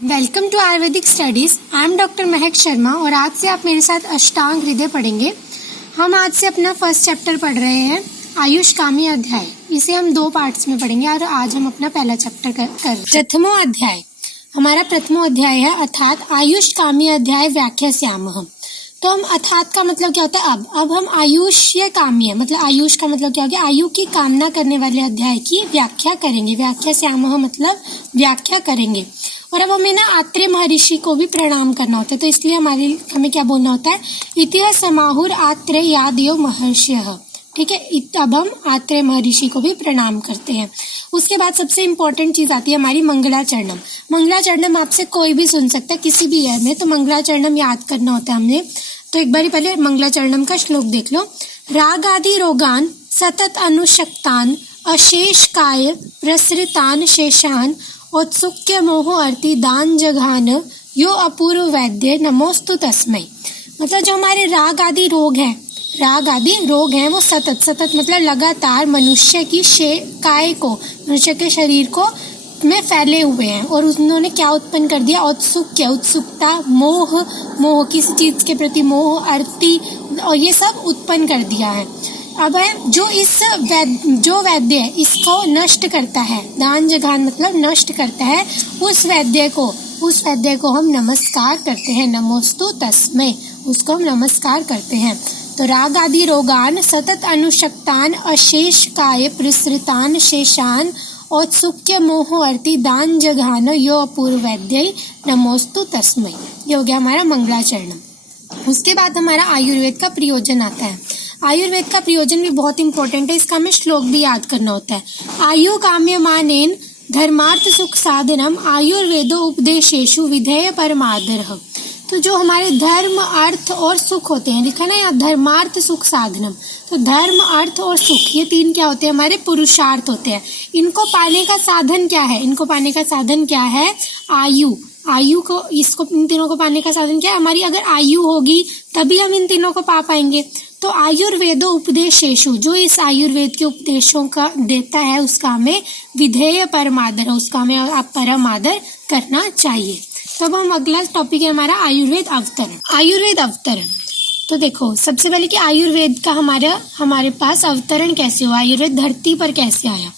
Welcome to Ayurvedic studies. I am doctor Mahak Sharma और आज से आप मेरे साथ अष्टांग हृदय पढ़ेंगे। हम आज से अपना फर्स्ट चैप्टर पढ़ रहे हैं, आयुष कामी अध्याय। इसे हम 2 पार्ट्स में पढ़ेंगे और आज हम अपना पहला चैप्टर कर प्रथमो अध्याय। हमारा प्रथमो अध्याय है अर्थात आयुष कामी अध्याय व्याख्यास्यामः। तो हम अर्थात का मतलब क्या होता है अब हम आयुष्य काम्य मतलब आयुष का मतलब क्या हो गया, आयु की कामना करने वाले अध्याय की व्याख्या करेंगे। व्याख्यास्यामः मतलब व्याख्या करेंगे। और अब हमें ना आत्रेय महर्षि को भी प्रणाम करना होता है, तो इसलिए हमें क्या बोलना होता है, इतिह समाहुर आत्रेयादयो महर्षयः। ठीक है, अब हम आत्रेय महर्षि को भी प्रणाम करते हैं। उसके बाद सबसे इम्पोर्टेंट चीज आती है हमारी मंगलाचरणम। मंगलाचरणम आपसे कोई भी सुन सकता है किसी भी ईयर में, तो मंगलाचरणम याद करना होता है हमने। तो एक बार पहले मंगलाचरणम का श्लोक देख लो। राग आदि रोगान सतत अनुशक्तान अशेष काय प्रसृतान शेषान औत्सुक्य मोह अर्ति दान जघान यो अपूर्व वैद्य नमोस्तु तस्मै। मतलब जो हमारे राग आदि रोग हैं वो सतत मतलब लगातार मनुष्य की काय को, मनुष्य के शरीर को में फैले हुए हैं। और उन्होंने क्या उत्पन्न कर दिया, उत्सुकता, मोह किसी चीज के प्रति मोह, अर्ति, और ये सब उत्पन्न कर दिया है। अब है जो वैद्य इसको नष्ट करता है, दान जघान मतलब नष्ट करता है, उस वैद्य को हम नमस्कार करते हैं, नमोस्तु तस्मै, उसको हम नमस्कार करते हैं। तो राग आदि रोगान सतत अनुशक्तान अशेष काय प्रसृतान शेषान औत्सुक्य मोह अर्ति दान जघान यो अपूर्व वैद्य नमोस्तु तस्मै। ये हो गया हमारा मंगलाचरणम। उसके बाद हमारा आयुर्वेद का प्रयोजन आता है। आयुर्वेद का प्रयोजन भी बहुत इंपॉर्टेंट है, इसका हमें श्लोक भी याद करना होता है। आयु काम्यमानेन धर्मार्थ सुख साधनम आयुर्वेदो उपदेशेषु विधेय परमादरः। तो जो हमारे धर्म, अर्थ और सुख होते हैं, लिखा ना यहाँ धर्मार्थ सुख साधनम। तो धर्म, अर्थ और सुख ये 3 क्या होते हैं, हमारे पुरुषार्थ होते हैं। इनको पाने का साधन क्या है, आयु को, इन तीनों को पाने का साधन क्या है, हमारी अगर आयु होगी तभी हम इन तीनों को पा पाएंगे। तो आयुर्वेदो उपदेशेषु, जो इस आयुर्वेद के उपदेशों का देता है उसका हमें विधेय परमादर, उसका हमें आप परम आदर करना चाहिए। तब हम अगला टॉपिक है हमारा आयुर्वेद अवतरण। तो देखो सबसे पहले कि आयुर्वेद का हमारे पास अवतरण कैसे हुआ, आयुर्वेद धरती पर कैसे आया।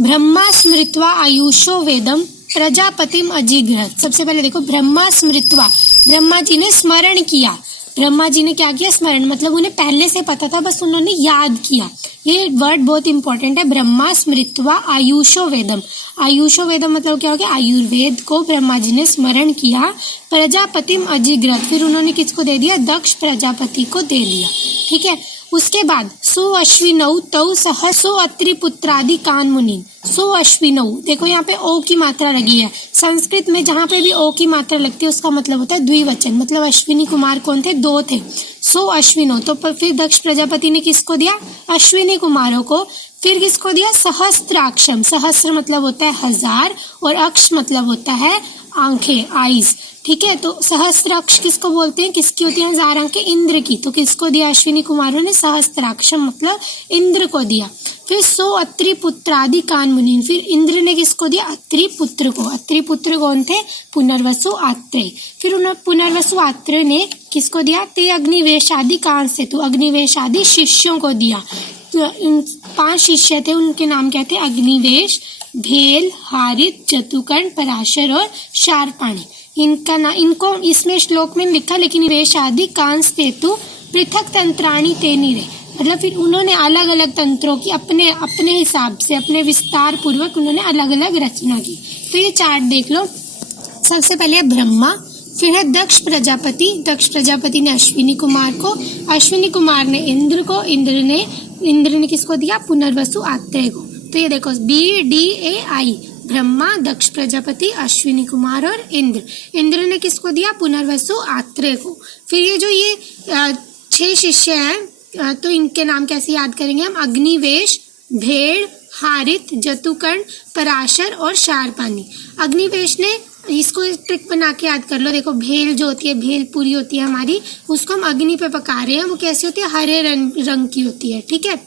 ब्रह्मा स्मृत्वा आयुषो वेदम प्रजापतिम अजिघ्रत। सबसे पहले देखो ब्रह्मा स्मृत्वा, ब्रह्मा जी ने स्मरण किया। ब्रह्मा जी ने क्या किया, स्मरण मतलब उन्हें पहले से पता था, बस उन्होंने याद किया। ये वर्ड बहुत इंपॉर्टेंट है, ब्रह्मा स्मृत्वा आयुषो वेदम। आयुषो वेदम मतलब क्या हो गया, आयुर्वेद को ब्रह्मा जी ने स्मरण किया। प्रजापतिम अजिघ्रत, फिर उन्होंने किसको दे दिया, दक्ष प्रजापति को दे दिया। ठीक है, उसके बाद सुअश्विनौ तौ सह सुअत्रि पुत्रादि कान मुनि। सुअश्विनौ, देखो यहाँ पे ओ की मात्रा लगी है। संस्कृत में जहाँ पे भी ओ की मात्रा लगती है उसका मतलब होता है द्विवचन, मतलब अश्विनी कुमार कौन थे, 2 थे। सुअश्विनौ, तो फिर दक्ष प्रजापति ने किसको दिया, अश्विनी कुमारों को। फिर किसको दिया, सहस्त्राक्षम, सहस्त्र मतलब होता है 1000 और अक्ष मतलब होता है आंखें, आईज। ठीक है, तो सहस्त्राक्ष किसको बोलते हैं, किसकी होती है 1000 आंखें, इंद्र की। तो किसको दिया, अश्विनी कुमारों ने सहस्त्राक्षम मतलब इंद्र को दिया। फिर सो अत्रि पुत्रादि कान मुनि, फिर इंद्र ने किसको दिया, अत्रि पुत्र को। अत्रि पुत्र कौन थे, पुनर्वसु आत्रेय। फिर उन्होंने पुनर्वसु आत्रेय ने किसको दिया, ते अग्निवेश आदि कान से, तो अग्निवेश आदि शिष्यों को दिया। तो इन 5 शिष्य थे, उनके नाम क्या थे, अग्निवेश, भेल, हारित, जतुकर्ण, पराशर और शार्पाणी। इनको इसमें श्लोक में लिखा, लेकिन वेश आदि कांस्तेतु पृथक तंत्राणी तेनिरे, मतलब फिर उन्होंने अलग अलग तंत्रों की अपने हिसाब से, अपने विस्तार पूर्वक उन्होंने अलग अलग रचना की। तो ये चार्ट देख लो। सबसे पहले ब्रह्मा, फिर है दक्ष प्रजापति ने अश्विनी कुमार को, अश्विनी कुमार ने इंद्र को, इंद्र ने किसको दिया, पुनर्वसु आत्रेय को। तो ये देखो BDAI, ब्रह्मा, दक्ष प्रजापति, अश्विनी कुमार और इंद्र ने किसको दिया, पुनर्वसु आत्रेय को। फिर ये 6 शिष्य हैं, तो इनके नाम कैसे याद करेंगे हम, अग्निवेश, भेड़, हारित, जतुकर्ण, पराशर और शार्पाणी। अग्निवेश ने, इसको ट्रिक बना के याद कर लो। देखो भेल जो होती है, भेल पूरी होती है हमारी, उसको हम अग्नि पे पका रहे हैं, वो कैसी होती है, हरे रंग की होती है। ठीक है,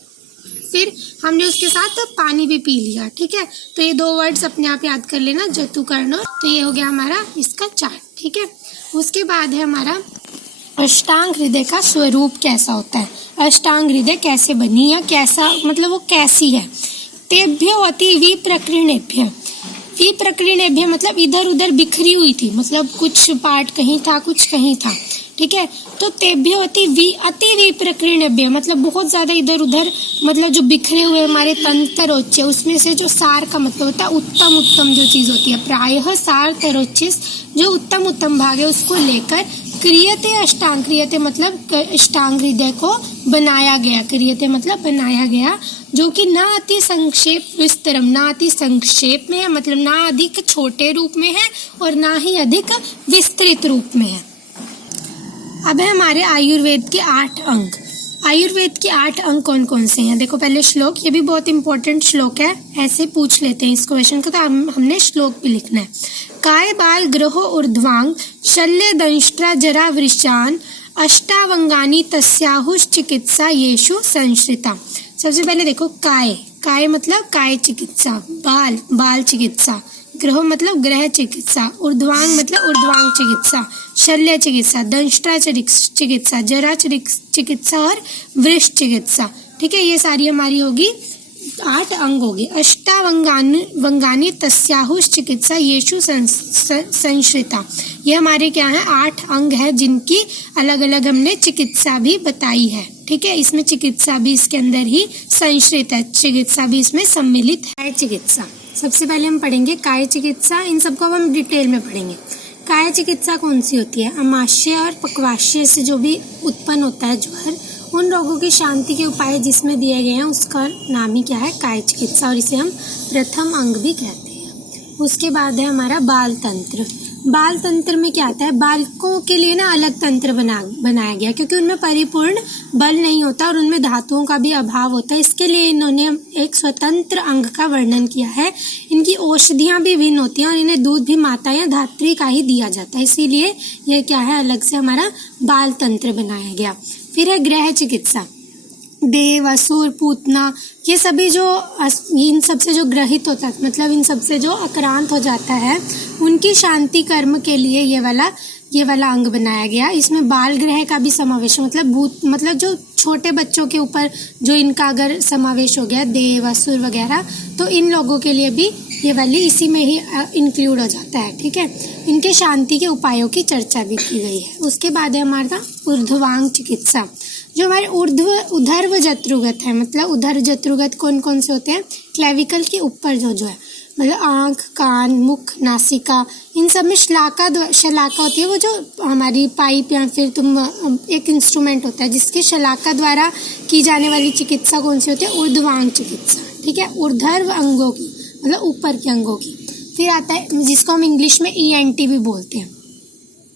फिर हमने उसके साथ पानी भी पी लिया, ठीक है। तो ये 2 वर्ड्स अपने आप याद कर लेना, जतु कर्ण। तो ये हो गया हमारा इसका चार्ट, ठीक है। उसके बाद है हमारा अष्टांग हृदय का स्वरूप कैसा होता है, अष्टांग हृदय कैसे बनी या कैसा मतलब वो कैसी है। तेभ्यो अति विप्रकीर्णेभ्य, विप्रकीर्णेभ्य मतलब इधर उधर बिखरी हुई थी, मतलब कुछ पार्ट कहीं था कुछ कहीं था, ठीक है। तो तेभ्यो अति विप्रकीर्णेभ्य मतलब बहुत ज्यादा इधर उधर, मतलब जो बिखरे हुए हमारे तंत्रोच्च, उसमें से जो सार का मतलब होता है उत्तम उत्तम जो चीज होती है, प्रायः सार तरोच्चिस जो उत्तम उत्तम भाग है उसको लेकर क्रियते अष्टांग, क्रियते मतलब अष्टांग हृदय को बनाया गया, क्रियते मतलब बनाया गया, जो कि ना अति संक्षेप विस्तरम, ना अति संक्षेप में है मतलब ना अधिक छोटे रूप में है और ना ही अधिक विस्तृत रूप में है। अब है हमारे आयुर्वेद के 8 अंग। आयुर्वेद के 8 अंग कौन कौन से हैं, देखो पहले श्लोक, ये भी बहुत इंपॉर्टेंट श्लोक है, ऐसे पूछ लेते हैं इस क्वेश्चन को, तो हमने श्लोक भी लिखना है। काय बाल ग्रहो ऊर्ध्वांग शल्य दंष्ट्रा जरा वृषान अष्टावंगानी तस्याहुष चिकित्सा येषु संश्रिता। सबसे पहले देखो काय, काय मतलब काय चिकित्सा, बाल बाल चिकित्सा, ग्रह मतलब ग्रह चिकित्सा, ऊर्ध्वांग मतलब ऊर्ध्वांग चिकित्सा, शल्य चिकित्सा, दंष्ट्रा चिकित्सा, जरा चिकित्सा और वृष चिकित्सा, ठीक है। ये सारी हमारी होगी 8 अंग होगी। अष्टावंगानी तस्याहुष चिकित्सा येषु संश्रिता, ये हमारे क्या है 8 अंग है जिनकी अलग अलग हमने चिकित्सा भी बताई है, ठीक है। इसमें चिकित्सा भी इसके अंदर ही संश्रित है, चिकित्सा भी इसमें सम्मिलित है। चिकित्सा सबसे पहले हम पढ़ेंगे काय चिकित्सा, इन सबको हम डिटेल में पढ़ेंगे। काय चिकित्सा कौन सी होती है, अमाशय और पक्वाशय से जो भी उत्पन्न होता है ज्वर, उन रोगों की शांति के उपाय जिसमें दिए गए हैं उसका नाम ही क्या है काय चिकित्सा, और इसे हम प्रथम अंग भी कहते हैं। उसके बाद है हमारा बाल तंत्र। बाल तंत्र में क्या आता है, बालकों के लिए ना अलग तंत्र बनाया गया, क्योंकि उनमें परिपूर्ण बल नहीं होता और उनमें धातुओं का भी अभाव होता है, इसके लिए इन्होंने एक स्वतंत्र अंग का वर्णन किया है। इनकी औषधियाँ भी भिन्न होती हैं और इन्हें दूध भी माता या धात्री का ही दिया जाता है, इसीलिए यह क्या है अलग से हमारा बाल तंत्र बनाया गया। फिर है गृह चिकित्सा, देव असुर पूतना, ये सभी जो इन सबसे जो ग्रहित होता है मतलब इन सबसे जो आक्रांत हो जाता है उनकी शांति कर्म के लिए ये वाला अंग बनाया गया। इसमें बाल ग्रह का भी समावेश मतलब जो छोटे बच्चों के ऊपर जो इनका अगर समावेश हो गया देव असुर वगैरह, तो इन लोगों के लिए भी ये वाली इसी में ही इंक्लूड हो जाता है, ठीक है। इनके शांति के उपायों की चर्चा भी की गई है। उसके बाद है हमारा ऊर्ध्वांग चिकित्सा, जो हमारे उधर्व जत्रुगत है, मतलब उधर जत्रुगत कौन कौन से होते हैं, क्लेविकल के ऊपर जो है मतलब आँख, कान, मुख, नासिका, इन सब में शलाका होती है, वो जो हमारी पाइप या फिर एक इंस्ट्रूमेंट होता है जिसकी शलाका द्वारा की जाने वाली चिकित्सा कौन सी होती है, ऊर्ध्वांग चिकित्सा, ठीक है। ऊर्ध्व अंगों की मतलब ऊपर के अंगों की। फिर आता है जिसको हम इंग्लिश में ENT भी बोलते हैं,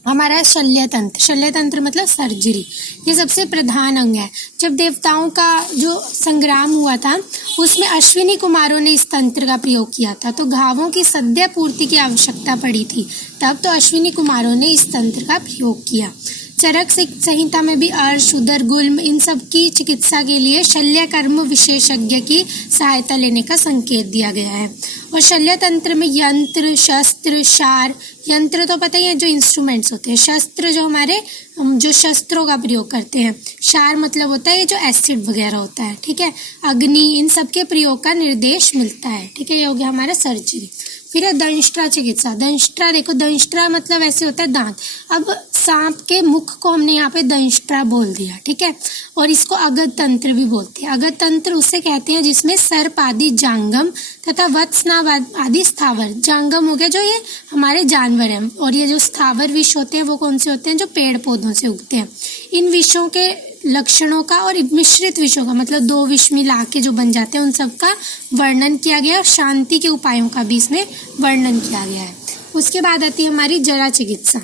हमारा शल्य तंत्र मतलब सर्जरी, ये सबसे प्रधान अंग है। जब देवताओं का जो संग्राम हुआ था उसमें अश्विनी कुमारों ने इस तंत्र का प्रयोग किया था, तो घावों की सद्य पूर्ति की आवश्यकता पड़ी थी, तब तो अश्विनी कुमारों ने इस तंत्र का प्रयोग किया। चरक संहिता में भी अर्श, उदर, गुल्म, इन सब की चिकित्सा के लिए शल्य कर्म विशेषज्ञ की सहायता लेने का संकेत दिया गया है। और शल्य तंत्र में यंत्र, शस्त्र, शार, यंत्र तो पता ही है जो इंस्ट्रूमेंट्स होते हैं, शस्त्र जो हमारे जो शस्त्रों का प्रयोग करते हैं, शार मतलब होता है जो एसिड वगैरह होता है, ठीक है, अग्नि, इन सब के प्रयोग का निर्देश मिलता है, ठीक है। ये हो गया हमारा सर्जरी। फिर है दंष्ट्रा चिकित्सा। दंष्ट्रा देखो, दंष्ट्रा मतलब ऐसे होता है दांत, अब सांप के मुख को हमने यहाँ पे दंष्ट्रा बोल दिया, ठीक है। और इसको अगध तंत्र भी बोलते हैं। अगध तंत्र उसे कहते हैं जिसमें सर्प आदि जांगम तथा वत्सनाभ आदि स्थावर, जांगम हो गया जो ये हमारे जानवर हैं, और ये जो स्थावर विष होते हैं वो कौन से होते हैं, जो पेड़ पौधों से उगते हैं। इन विषों के लक्षणों का और मिश्रित विषयों का मतलब 2 विष मिला के जो बन जाते हैं उन सब का वर्णन किया गया और शांति के उपायों का भी इसमें वर्णन किया गया है। उसके बाद आती है हमारी जरा चिकित्सा।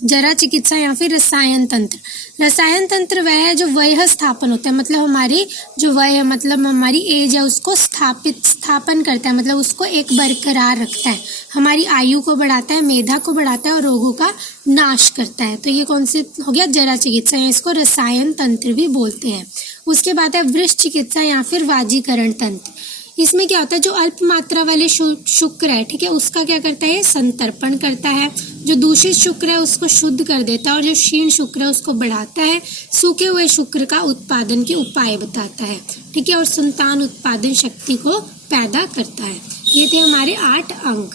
जरा चिकित्सा या फिर रसायन तंत्र। रसायन तंत्र वह है जो वय स्थापन होता है, मतलब हमारी जो वय मतलब हमारी एज है उसको स्थापन करता है, मतलब उसको एक बरकरार रखता है, हमारी आयु को बढ़ाता है, मेधा को बढ़ाता है और रोगों का नाश करता है। तो ये कौन से हो गया, जरा चिकित्सा, इसको रसायन तंत्र भी बोलते हैं। उसके बाद है वृश्च चिकित्सा या फिर वाजीकरण तंत्र। इसमें क्या होता है, जो अल्प मात्रा वाले शुक्र है, ठीक है, उसका क्या करता है, संतर्पण करता है। जो दूषित शुक्र है उसको शुद्ध कर देता है, और जो क्षीण शुक्र है उसको बढ़ाता है। सूखे हुए शुक्र का उत्पादन के उपाय बताता है, ठीक है, और संतान उत्पादन शक्ति को पैदा करता है। ये थे हमारे 8 अंक।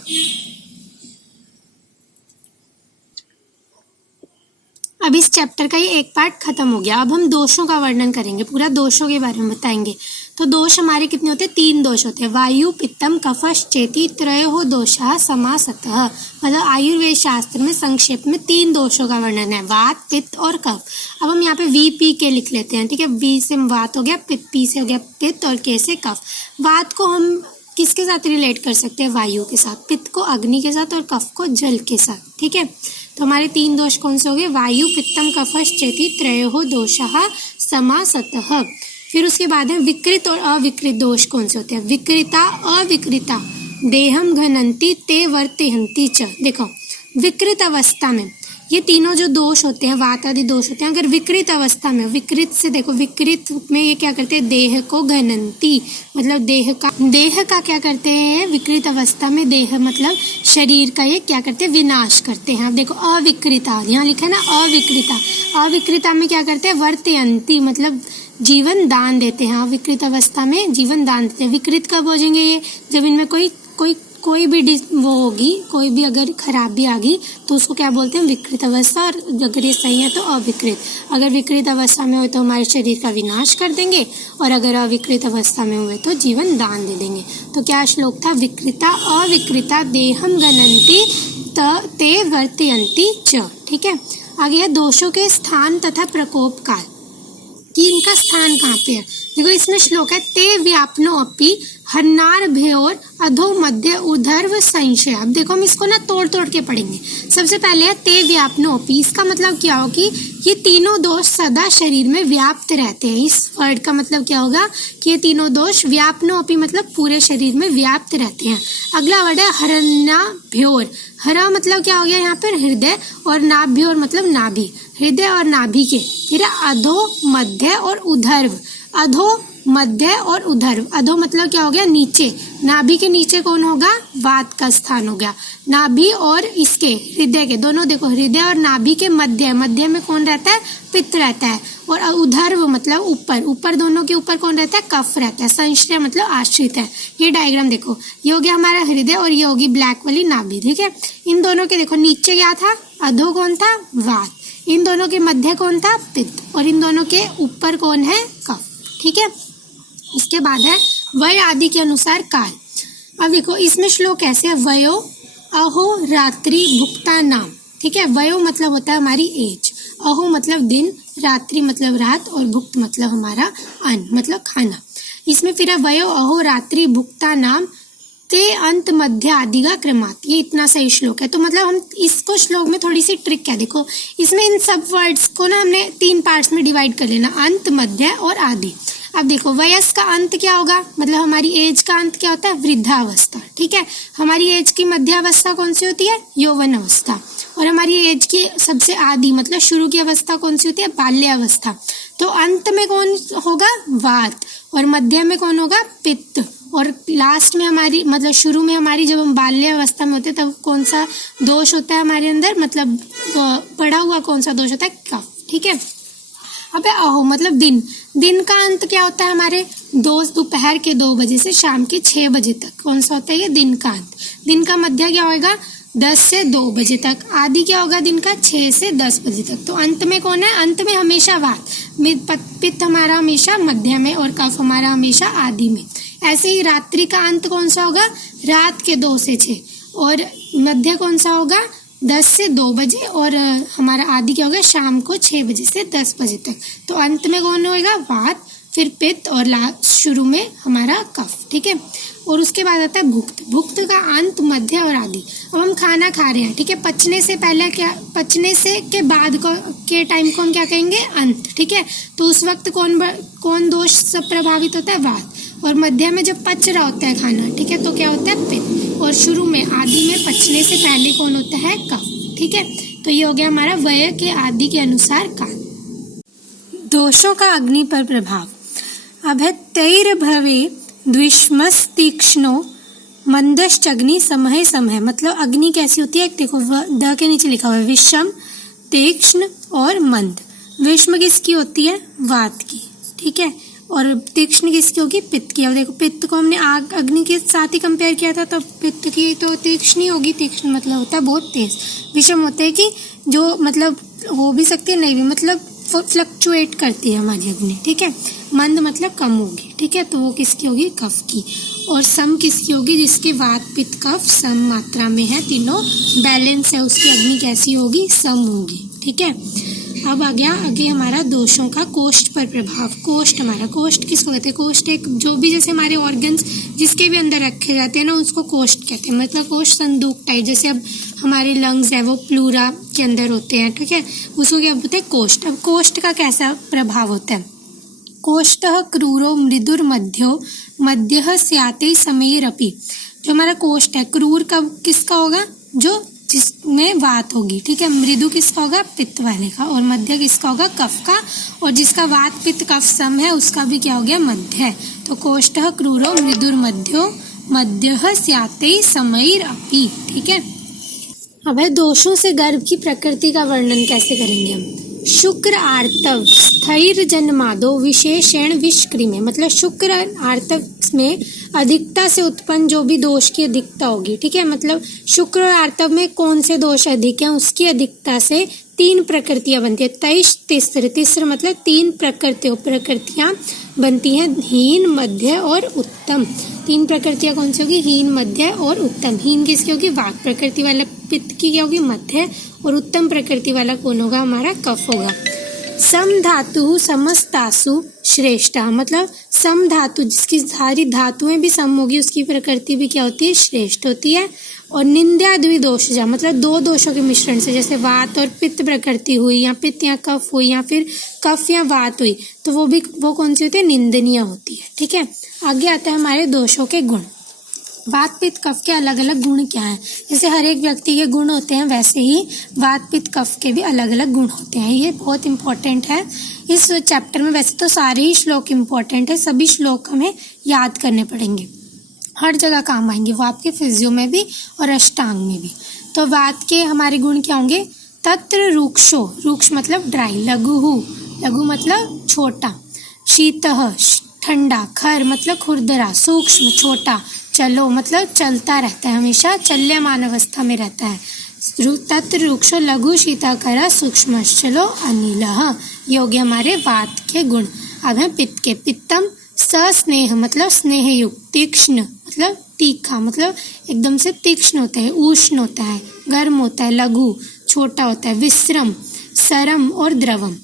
अब इस चैप्टर का ये एक पार्ट खत्म हो गया। अब हम दोषों का वर्णन करेंगे, पूरा दोषों के बारे में बताएंगे। तो दोष हमारे कितने होते हैं, 3 दोष होते हैं। वायु, पित्तम, कफश, चेति, त्रयो दोषा समासतः। मतलब आयुर्वेद शास्त्र में संक्षेप में 3 दोषों का वर्णन है, वात, पित्त और कफ। अब हम यहाँ पे वी पी के लिख लेते हैं, ठीक है। वी से वात हो गया, पी से हो गया पित्त, और के से कफ। वात को हम किसके साथ रिलेट कर सकते हैं, वायु के साथ, पित्त को अग्नि के साथ, और कफ को जल के साथ, ठीक है। तो हमारे 3 दोष कौन से हो गए, वायु, पित्तम, कफश, चेति, त्रयो दोषाः समासतः। फिर उसके बाद है विकृत और अविकृत दोष कौन से होते हैं। विकृता, अविकृता देहम घनंती ते वर्तयन्ति च। देखो विकृत अवस्था में ये तीनों जो दोष होते हैं, वात आदि दोष होते हैं, अगर विकृत अवस्था में, विकृत से देखो, विकृत में ये क्या करते हैं, देह को घनंती, मतलब देह का क्या करते हैं, विकृत अवस्था में देह मतलब शरीर का ये क्या करते हैं, विनाश करते हैं। अब देखो अविकृता, यहाँ लिखा है ना अविकृता, अविकृता में क्या करते हैं, वर्तयन्ति मतलब जीवन दान देते हैं। विकृत अवस्था में जीवन दान देते हैं। विकृत कब हो जाएंगे ये, जब इनमें कोई भी वो होगी, कोई भी अगर खराबी आ गई तो उसको क्या बोलते हैं, विकृत अवस्था। और अगर ये सही है तो अविकृत। अगर विकृत अवस्था में हो तो हमारे शरीर का विनाश कर देंगे, और अगर अविकृत अवस्था में हुए तो जीवन दान दे देंगे। तो क्या श्लोक था, विकृता अविकृता देहम गणन्ति ते वर्तयन्ति च, ठीक है। आगे है दोषों के स्थान तथा प्रकोप काल, कि इनका स्थान कहाँ पे है। देखो इसमें श्लोक है, ते व्यापनो अपि हन्नार्भयोर अधो मध्य उधर्व संशय। अब देखो हम इसको ना तोड़ के पढ़ेंगे। सबसे पहले है ते व्यापनो अपि, इसका मतलब क्या हो कि ये तीनों दोष सदा शरीर में व्याप्त रहते हैं। इस वर्ड का मतलब क्या होगा कि ये तीनों दोष व्यापनो अपि मतलब पूरे शरीर में व्याप्त रहते हैं। अगला वर्ड है हरन्नाभ्योर। हरा मतलब क्या हो गया यहाँ पर, हृदय, और नाभ्योर मतलब नाभि, हृदय और नाभि के। फिर अधो, मध्य और उधर्व। अधो, मध्य और उधर्व। अधो मतलब क्या हो गया, नीचे, नाभि के नीचे कौन होगा, वात का स्थान हो गया। नाभि और इसके हृदय के दोनों, देखो हृदय और नाभि के मध्य में कौन रहता है, पित्त रहता है। और उधर्व मतलब ऊपर दोनों के ऊपर कौन रहता है, कफ रहता है। संश्रय मतलब आश्रित है। ये डायग्राम देखो, ये हो गया हमारा हृदय और ये होगी ब्लैक वाली नाभि, ठीक है। इन दोनों के देखो नीचे क्या था, अधो कौन था, वात। इन दोनों के मध्य कौन था, पित्त। और इन दोनों के ऊपर कौन है, कफ, ठीक है। उसके बाद है वय आदि के अनुसार काल। अब देखो इसमें श्लोक कैसे है, वयो अहो रात्रि भुक्ता नाम, ठीक है। वयो मतलब होता है हमारी एज, अहो मतलब दिन, रात्रि मतलब रात, और भुक्त मतलब हमारा अन्न मतलब खाना। इसमें फिर है वयो अहो रात्रि भुक्ता नाम ते अंत मध्य आदि का क्रमात्। ये इतना सही श्लोक है। तो मतलब हम इसको श्लोक में थोड़ी सी ट्रिक क्या, देखो इसमें इन सब वर्ड्स को ना हमने 3 पार्ट्स में डिवाइड कर लेना, अंत, मध्य और आदि। अब देखो वयस का अंत क्या होगा, मतलब हमारी एज का अंत क्या होता है, वृद्धावस्था, ठीक है। हमारी एज की मध्यावस्था कौन सी होती है, यौवन अवस्था। और हमारी एज की सबसे आदि मतलब शुरू की अवस्था कौन सी होती है, बाल्यावस्था। तो अंत में कौन होगा, वात, और मध्य में कौन होगा, पित्त, और लास्ट में हमारी मतलब शुरू में हमारी जब हम बाल्य अवस्था में होते हैं तब कौन सा दोष होता है हमारे अंदर, मतलब पड़ा हुआ कौन सा दोष होता है, कफ, ठीक है। अब अहो मतलब दिन का अंत क्या होता है हमारे, दोपहर के 2 बजे से शाम के 6 बजे तक, कौन सा होता है ये, दिन का अंत। दिन का मध्य क्या होगा, 10 से 2 बजे तक। आदि क्या होगा दिन का, 6 से 10 बजे तक। तो अंत में कौन है, अंत में हमेशा वात, पित्त हमारा हमेशा मध्य में, और कफ हमारा हमेशा आदि में। ऐसे ही रात्रि का अंत कौन सा होगा, रात के 2 से 6, और मध्य कौन सा होगा, 10 से 2 बजे, और हमारा आदि क्या होगा, शाम को 6 बजे से 10 बजे तक। तो अंत में कौन होएगा, वात, फिर पित्त, और शुरू में हमारा कफ, ठीक है। और उसके बाद आता है भुक्त का अंत, मध्य और आदि। अब हम खाना खा रहे हैं, ठीक है। पचने से पहले क्या, पचने से के बाद के टाइम को हम क्या कहेंगे, अंत, ठीक है। तो उस वक्त कौन दोष सब प्रभावित होता है, वात। और मध्य में जब पच रहा होता है खाना, ठीक है, तो क्या होता है, पित्त। और शुरू में आदि में पचने से पहले कौन होता है, कफ, ठीक है। तो ये हो गया हमारा वय के आदि के अनुसार काल। दोषों का अग्नि पर प्रभाव। अब है तैर्भवे द्विष्मस्तीक्ष्णो मंदश्चग्नि समहे समहे, मतलब अग्नि कैसी होती है, देखो द के नीचे लिखा हुआ है विषम, तीक्ष्ण और मंद। विषम किसकी होती है, वात की, ठीक है, और तीक्ष्ण किसकी होगी, पित्त की। अब देखो पित्त को हमने आग अग्नि के साथ ही कंपेयर किया था, तो पित्त की तो तीक्ष्ण ही होगी। तीक्ष्ण मतलब होता है बहुत तेज, विषम होता है कि जो मतलब हो भी सकती है नहीं भी, मतलब फ्लक्चुएट करती है हमारी अग्नि, ठीक है। मंद मतलब कम होगी, ठीक है, तो वो किसकी होगी, कफ की। और सम किसकी होगी, जिसके वात पित्त कफ सम मात्रा में है, तीनों बैलेंस है, उसकी अग्नि कैसी होगी, सम होगी, ठीक है। अब आ गया आगे हमारा दोषों का कोष्ठ पर प्रभाव। कोष्ठ हमारा, कोष्ठ किसको कहते हैं, कोष्ठ एक जो भी जैसे हमारे ऑर्गन्स जिसके भी अंदर रखे जाते हैं ना, उसको कोष्ठ कहते हैं, मतलब कोष्ठ संदूक टाइप, जैसे अब हमारे लंग्स है वो प्लूरा के अंदर होते हैं, ठीक है, उसको क्या बोलते हैं, कोष्ठ। अब कोष्ठ का कैसा प्रभाव होता है, कोष्ठः क्रूरो मृदुर मध्यो मध्यः स्याते समेरपि। जो हमारा कोष्ठ है, क्रूर कब किसका होगा, जो जिसमें वात होगी, ठीक है, मृदु किसका होगा, पित्त वाले का, और मध्य किसका होगा, कफ का, और जिसका वात पित्त कफ सम है उसका भी क्या हो गया, मध्य है। तो कोष्ठः क्रूरो मृदुर मध्यो मध्यः स्याते समैरपि, ठीक है। अब है दोषों से गर्भ की प्रकृति का वर्णन कैसे करेंगे हम। शुक्र आर्तव स्थिर जन्मादो विशेषण विष्क्रिमे, मतलब शुक्र आर्तव में अधिकता से उत्पन्न जो भी दोष की अधिकता होगी, ठीक है, मतलब शुक्र और आर्तव में कौन से दोष अधिक हैं, उसकी अधिकता से 3 प्रकृतियां बनती है। तैश तिस्र, तिस्र मतलब 3 प्रकृतियां बनती हैं, हीन, मध्य और उत्तम। 3 प्रकृतियां कौन सी होगी, हीन, मध्य और उत्तम। हीन किसकी होगी, वात प्रकृति वाला, पित्त की क्या होगी, मध्य, और उत्तम प्रकृति वाला कौन होगा, हमारा कफ होगा। सम धातु समस्तासु श्रेष्ठा, मतलब सम धातु जिसकी सारी धातुएं भी सम होगी, उसकी प्रकृति भी क्या होती है, श्रेष्ठ होती है। और निंद्या द्विदोषजा, मतलब 2 दोषों के मिश्रण से, जैसे वात और पित्त प्रकृति हुई, या पित्त या कफ हुई, या फिर कफ या वात हुई, तो वो कौन सी होती है, निंदनीय होती है, ठीक है। आगे आता है हमारे दोषों के गुण। वात पित्त कफ के अलग अलग गुण क्या हैं, जैसे हर एक व्यक्ति के गुण होते हैं, वैसे ही वात पित्त कफ के भी अलग अलग गुण होते हैं। ये बहुत इंपॉर्टेंट है इस चैप्टर में। वैसे तो सारे ही श्लोक इंपॉर्टेंट है, सभी श्लोक हमें याद करने पड़ेंगे, हर जगह काम आएंगे, वो आपके फिजियो में भी और अष्टांग में भी। तो वात के हमारे गुण क्या होंगे, तत्र रुक्षो, रुक्ष मतलब ड्राई, लघु, लघु मतलब छोटा, शीतः ठंडा, खर मतलब खुरदरा, सूक्ष्म छोटा, चलो मतलब चलता रहता है, हमेशा चल्यमान अवस्था में रहता है। तत्र रुक्षो लघु शीतकर सूक्ष्म चलो अनिलः, ये हो गए हमारे वात के गुण। अब है पित्त के। पित्तम सस्नेह मतलब स्नेह युक्त, तीक्ष्ण मतलब तीखा, मतलब एकदम से तीक्ष्ण होता है, उष्ण होता है, गर्म होता है, लघु छोटा होता है, विश्रम, सरम और द्रवम,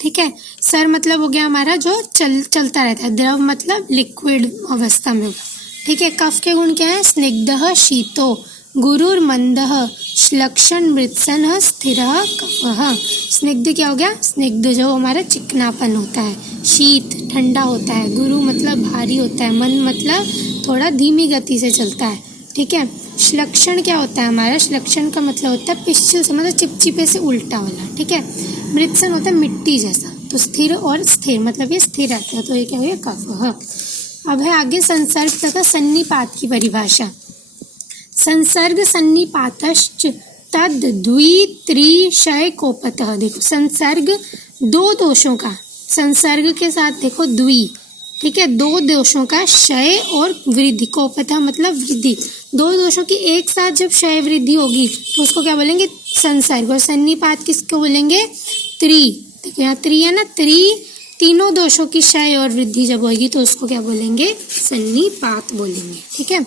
ठीक है। सर मतलब हो गया हमारा जो चलता रहता है, द्रव मतलब लिक्विड अवस्था में होगा, ठीक है। कफ के गुण क्या है, स्निग्धः शीतो, गुरुर मंदः, श्लक्षण मृत्सनः, स्थिरः कफः। स्निग्ध क्या हो गया, स्निग्ध जो हमारा चिकनापन होता है, शीत ठंडा होता है, गुरु मतलब भारी होता है, मंद मतलब थोड़ा धीमी गति से चलता है, ठीक है। श्लक्षण क्या होता है हमारा, श्लक्षण का मतलब होता है पिच्छल से, मतलब चिपचिपे से उल्टा वाला, ठीक है। मृत्सन होता है मिट्टी जैसा, तो स्थिर और स्थिर मतलब ये स्थिर रहता है, तो ये क्या हो गया, कफः। अब है आगे संसर्ग तथा सन्निपात की परिभाषा। संसर्ग सन्निपातश्च तद द्वित्रिशय कोपतः। देखो संसर्ग 2 दोषों का, संसर्ग के साथ देखो द्वि, ठीक है, 2 दोषों का क्षय और वृद्धि, कोपतः मतलब वृद्धि, 2 दोषों की एक साथ जब क्षय वृद्धि होगी तो उसको क्या बोलेंगे, संसर्ग। और सन्निपात किसको बोलेंगे, त्रि, देखो यहाँ त्रि है ना, त्रि तीनों दोषों की क्षय और वृद्धि जब होगी तो उसको क्या बोलेंगे, सन्निपात बोलेंगे, ठीक है।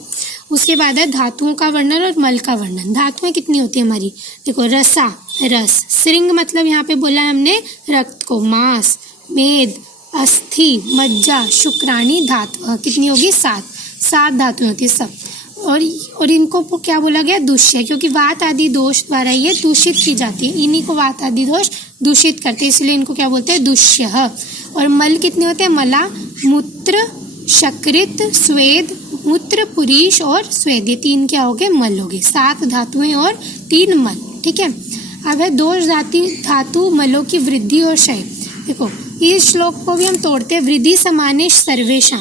उसके बाद है धातुओं का वर्णन और मल का वर्णन। धातुएं कितनी होती है हमारी, देखो रसा रस, श्रृंग मतलब यहाँ पे बोला है हमने रक्त को, मांस, मेद, अस्थि, मज्जा, शुक्राणी, धातु कितनी होगी, 7 धातुएं होती है सब। और इनको क्या बोला गया, दूष्य, क्योंकि वात आदि दोष द्वारा ये दूषित की जाती है, इन्हीं को वात आदि दोष दूषित करते हैं, इसलिए इनको क्या बोलते हैं, दुष्य। और मल कितने होते हैं, मला, मूत्र, शकृत, स्वेद, मूत्र, पुरीश और स्वेद, ये 3 क्या हो गए, मल हो गए। 7 धातुएं और 3 मल, ठीक है। अब है दोष धातु मलों की वृद्धि और क्षय। देखो इस श्लोक को भी हम तोड़ते हैं, वृद्धि समानेश सर्वेषां,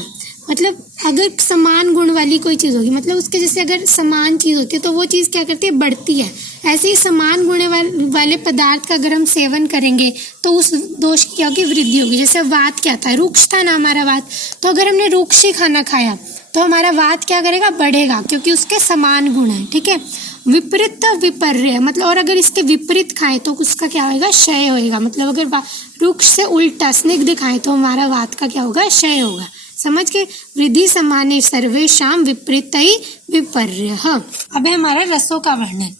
मतलब अगर समान गुण वाली कोई चीज़ होगी, मतलब उसके जैसे अगर समान चीज़ होती है तो वो चीज़ क्या करती है, बढ़ती है। ऐसे ही समान गुण वाले पदार्थ का अगर हम सेवन करेंगे तो उस दोष की क्या होगी, वृद्धि होगी। जैसे वात क्या था, रुक्ष था ना हमारा वात, तो अगर हमने रुक्ष खाना खाया तो हमारा वात क्या करेगा, बढ़ेगा, क्योंकि उसके समान गुण है। ठीक है। विपरीत विपर्य, मतलब और अगर इसके विपरीत खाएं तो उसका क्या होगा, क्षय होएगा। मतलब अगर रुक्ष से उल्टा स्निग्ध खाएं तो हमारा वात का क्या होगा, क्षय होगा। समझ के, वृद्धि समाने सर्वेषां विपरीतै विपर्यः। अब है हमारा रसों का वर्णन।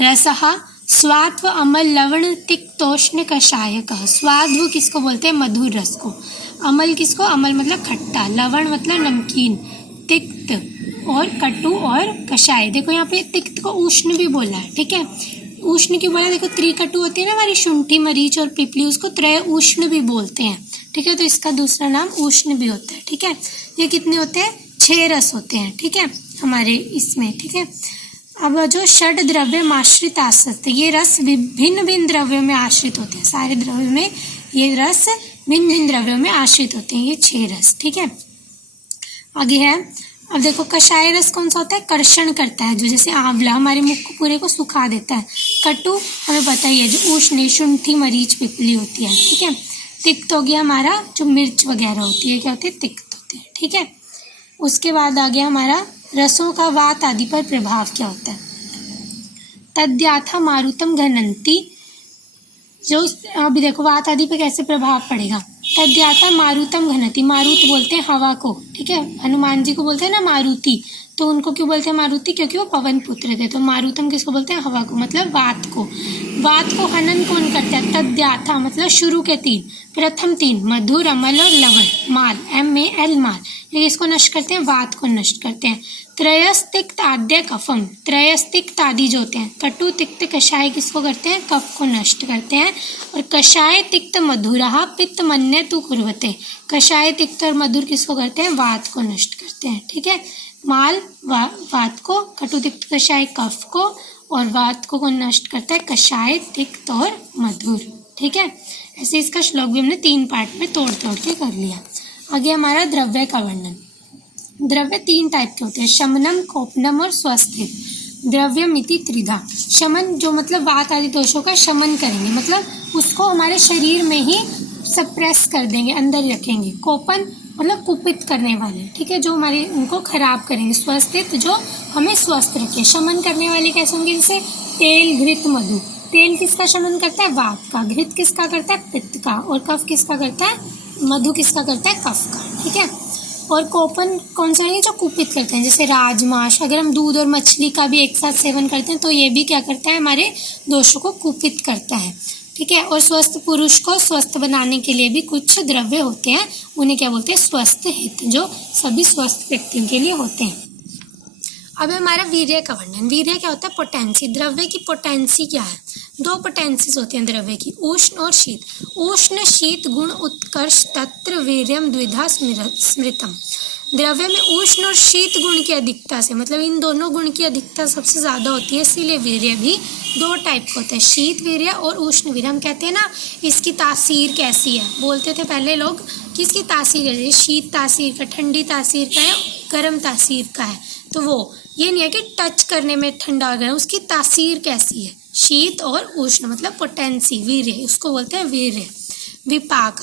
रसः स्वाद्व अमल लवण तिक्तोष्ण कषायकः। स्वाद्व किसको बोलते हैं, मधुर रस को। अमल किसको, अमल मतलब खट्टा, लवण मतलब नमकीन, तिक्त और कटु और कषाय। देखो यहाँ पे तिक्त को उष्ण भी बोला है। ठीक है, उष्ण क्यों बोला, देखो त्रिकटु होती है ना हमारी शुंठी, मरीच और पिपली, उसको त्रय उष्ण भी बोलते हैं। ठीक है, तो इसका दूसरा नाम उष्ण भी होता है। ठीक है, ये कितने होते हैं, 6 रस होते हैं। ठीक है, हमारे इसमें। ठीक है, अब जो षड द्रव्य आश्रित आसक्त, ये रस भिन्न भिन्न द्रव्यों में आश्रित होते हैं। सारे द्रव्यों में ये रस भिन्न भिन्न द्रव्यों में आश्रित होते हैं, ये 6 रस। ठीक है, आगे है, अब देखो कषाय रस कौन सा होता है, कर्षण करता है, जो जैसे आंवला हमारे मुख को पूरे को सुखा देता है। कटु हमें पता ही है, जो उष्ण शुंठी मरीच पिपली होती है। ठीक है, तिक्त हो गया हमारा, जो मिर्च वगैरह होती है, क्या होती है, तिक्त होते हैं। ठीक है, उसके बाद आ गया हमारा रसों का वात आदि पर प्रभाव क्या होता है। तद्याथा मारुतम घनंती, जो अभी देखो वात आदि पे कैसे प्रभाव पड़ेगा। तद्याथा मारुतम घनति, मारुत बोलते हैं हवा को। ठीक है, हनुमान जी को बोलते हैं ना मारुति, तो उनको क्यों बोलते हैं मारुति, क्योंकि वो पवन पुत्र थे। तो मारुतम किसको बोलते हैं, हवा को, मतलब वात को। वात को हनन कौन करता है, तद्याथा मतलब शुरू के 3, प्रथम 3 मधुर, अमल और लवण, माल, MAL माल, ये इसको नष्ट करते हैं, वात को नष्ट करते हैं। त्रयस्तिक्त आद्य कफम, त्रयस्तिक्त आदि जो होते हैं, कटु तिक्त कषाय किसको करते हैं, कफ को नष्ट करते हैं। और कषाय तिक्त मधुरः पित्त मन्य तु कुर्वते, कषाय तिक्त और मधुर किसको करते हैं, वात को नष्ट करते हैं। ठीक है, माल वात को, कटु तिक्त कषाय कफ को, और वात को कौन नष्ट करता है, कषाय तिक्त और मधुर। ठीक है, ऐसे इसका श्लोक भी हमने 3 पार्ट में तोड़ के कर लिया। आगे हमारा द्रव्य का वर्णन। द्रव्य 3 टाइप के होते हैं, शमनम, कोपनम और स्वस्थित। द्रव्यमिति त्रिधा, शमन जो मतलब वात आदि दोषों का शमन करेंगे, मतलब उसको हमारे शरीर में ही सप्रेस कर देंगे, अंदर रखेंगे। कोपन मतलब कुपित करने वाले, ठीक है, जो हमारे उनको खराब करेंगे। स्वस्थित जो हमें स्वस्थ रखे। शमन करने वाले कैसे होंगे, जैसे तेल, घृत, मधु। तेल किसका शमन करता है, वात का। घृत किसका करता है, पित्त का। और कफ किसका करता है, मधु किसका करता है, कफ का। ठीक है, और कोपन कौन सा है, जो कुपित करते हैं, जैसे राजमाश। अगर हम दूध और मछली का भी एक साथ सेवन करते हैं तो ये भी क्या करता है, हमारे दोषों को कुपित करता है। ठीक है, और स्वस्थ पुरुष को स्वस्थ बनाने के लिए भी कुछ द्रव्य होते हैं, उन्हें क्या बोलते हैं, स्वस्थ हित, जो सभी स्वस्थ व्यक्तियों के लिए होते हैं। अब हमारा वीर्य का वर्णन। वीर्य क्या होता है, पोटेंसी। द्रव्य की पोटेंसी क्या है, 2 पोटेंसीज होती हैं द्रव्य की, उष्ण और शीत। उष्ण शीत गुण उत्कर्ष तत्र वीर्यम द्विधा स्मृतम। द्रव्य में उष्ण और शीत गुण की अधिकता से, मतलब इन दोनों गुण की अधिकता सबसे ज़्यादा होती है, इसीलिए वीर्य भी 2 टाइप का होता है, शीत वीर्य और उष्ण वीर्य। हम कहते हैं ना इसकी तासीर कैसी है, बोलते थे पहले लोग कि इसकी तासीर कैसी है, शीत तासीर का, ठंडी तासीर का है, गर्म तासीर का है। तो वो ये नहीं है कि टच करने में ठंडा और गर्म, उसकी तासीर कैसी है, शीत और उष्ण, मतलब पोटेंसी, वीर्य, उसको बोलते हैं वीर्य। विपाक,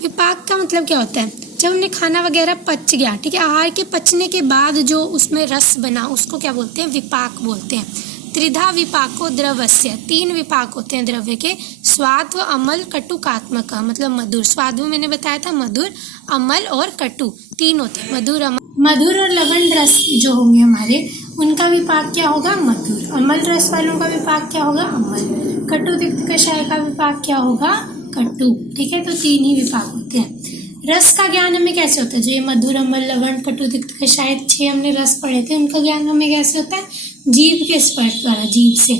विपाक का मतलब क्या होता है, जब हमने खाना वगैरह पच गया, ठीक है, आहार के पचने के बाद जो उसमें रस बना, उसको क्या बोलते हैं, विपाक बोलते हैं। त्रिधा विपाको द्रवस्य, 3 विपाक होते हैं द्रव्य के, स्वाद व अमल कटुकात्मक, मतलब मधुर। स्वाद में मैंने बताया था मधुर, अमल और कटु 3 होते हैं, मधुर, अमल। मधुर और लवण रस जो होंगे हमारे, उनका विपाक क्या होगा, मधुर। अमल रस वालों का विपाक क्या होगा, अमल। कटु तिक्त कषाय का विपाक क्या होगा, कटु। ठीक है, तो 3 ही विपाक होते हैं। रस का ज्ञान हमें कैसे होता है, जो ये मधुर, अमल, लवण, कटु तिक्त कषाय 6 हमने रस पढ़े थे, उनका ज्ञान हमें कैसे होता है, जीभ के स्पर्श द्वारा, जीभ से।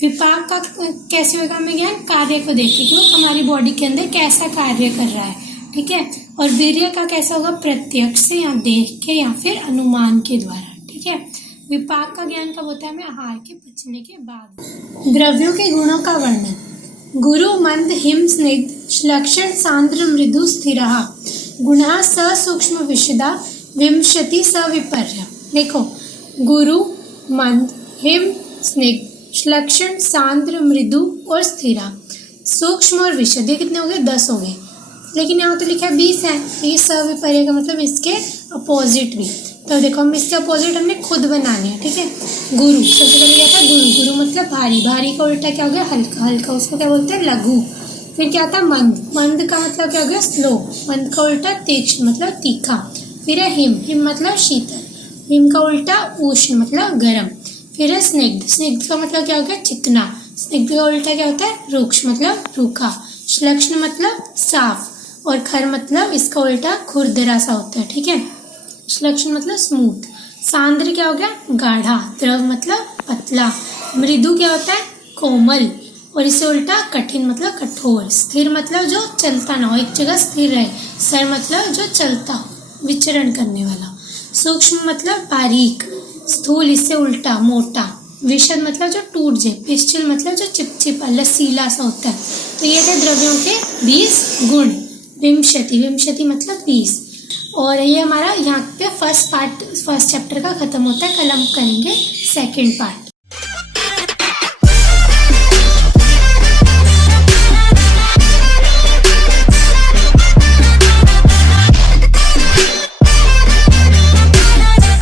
विपाक का कैसे होगा हमें ज्ञान, कार्य को देख के, कि वो हमारी बॉडी के अंदर कैसा कार्य कर रहा है। ठीक है, और वीर्य का कैसा होगा, प्रत्यक्ष से, या देख के, या फिर अनुमान के द्वारा। ठीक है, विपाक का ज्ञान कब होता है, हमें आहार के पचने के बाद। द्रव्यों के गुणों का वर्णन। गुरु मंद हिम स्निग्ध श्लक्षण सांद्र मृदु स्थिरः गुणः स सूक्ष्म विशदा विंशति स विपर्य। देखो गुरु, मंद, हिम, स्निग्ध, श्लक्षण, सांद्र, मृदु और स्थिरा, सूक्ष्म और विशद, ये कितने हो गए? 10 हो गए। लेकिन यहाँ तो लिखा है 20 है, तो ये सविपर्य का मतलब इसके अपोजिट भी। तो देखो हम इसके अपोजिट हमने खुद बनाने हैं, ठीक है। गुरु, सबसे पहले क्या था? गुरु। गुरु मतलब भारी, भारी का उल्टा क्या हो गया? हल्का। हल्का उसको क्या बोलते हैं? लघु। फिर क्या था? मंद। मंद का मतलब क्या हो गया? स्लो। मंद का उल्टा तीक्ष्ण मतलब तीखा। फिर है हिम। हिम मतलब शीतल। हिम का उल्टा उष्ण मतलब गर्म। फिर है स्निग्ध। स्निग्ध का मतलब क्या हो गया? चिकना। स्निग्ध का उल्टा क्या होता है? रुक्ष मतलब रूखा। श्लक्ष्ण मतलब साफ। और खर मतलब इसका उल्टा खुरदरा सा होता है, ठीक है। श्लक्ष्ण मतलब स्मूथ। सांद्र क्या हो गया? गाढ़ा। द्रव मतलब पतला। मृदु क्या होता है? कोमल। और इससे उल्टा कठिन मतलब कठोर। स्थिर मतलब जो चलता ना हो, एक जगह स्थिर रहे। सर मतलब जो चलता हो, विचरण करने वाला। सूक्ष्म मतलब बारीक। स्थूल इससे उल्टा मोटा। विशद मतलब जो टूट जाए। पिस्टल मतलब जो चिपचिपा लसीला सा होता है। तो ये थे द्रव्यों के 20 गुण। विंशति, विंशति मतलब 20। और ये हमारा यहाँ पे फर्स्ट चैप्टर का खत्म होता है। कल हम करेंगे सेकंड पार्ट।